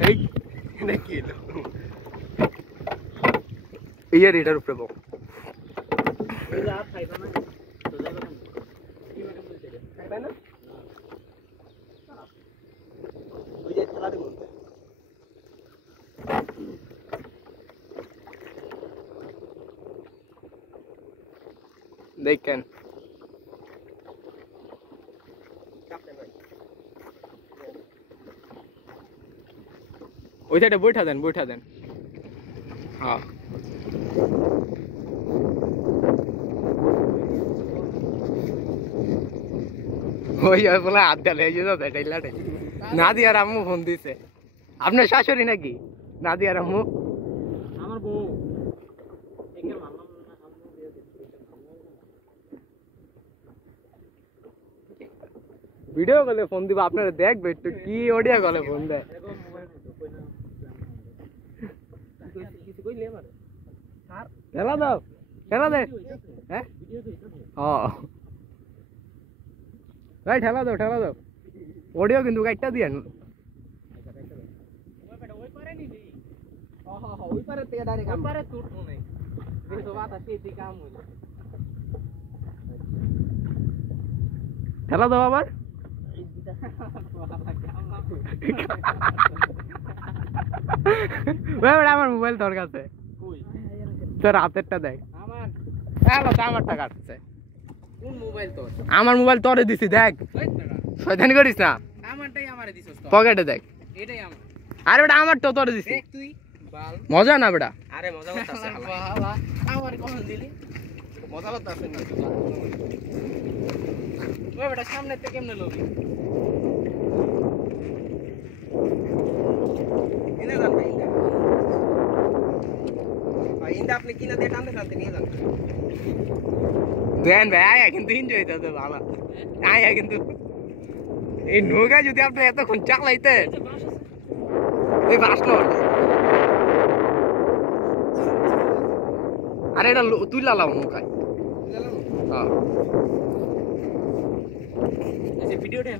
এই এটা কি হলো ইয়ার এটার উপরে বউ দেখেন ওই সাইডে বৈঠা দেন হ্যাঁ ওই বলে হাত ডালে নাদিয়ার আম্মু ফোন দিছে আপনার শাশুড়ি নাকি নাদিয়ার আম্মু আমার বউ ভিডিও কলে ফোন দিব আপনারা দেখবে একটু কি অডিও কলে ফোন দেয় ঠেলা দাও ঠেলা দে হ্যাঁ ভাই ঠেলা দাও অডিও কিন্তু গাইডটা দিয়ে ঠেলা দাও আবার আমার মোবাইল তোর কাছে তোর হাতেরটা দেখ আমারটা কাটছে আমার মোবাইল তোরে দিছি দেখ শয়তানি করিস না পকেটে দেখ আরে বেটা আমার তো তোরে দিছি মজা না বেটা আরে মজা করতেছে আমার কখন দিলি মজা করতেছে না ওই বেটা সামনে থেকে কেমনে লবি এনে যান ভাই ইন্দা আপনি কিনা দিয়ে টানতে নিয়ে যান দেন ভাই আয়া কিন্তু এনজয় হইতে ভালো আয়া কিন্তু এই নৌকা যদি আপনি এতক্ষণ চালাইতে এই বাসলো আরে এটা তুই লালাও নৌকায় হ্যাঁ ভিডিওটা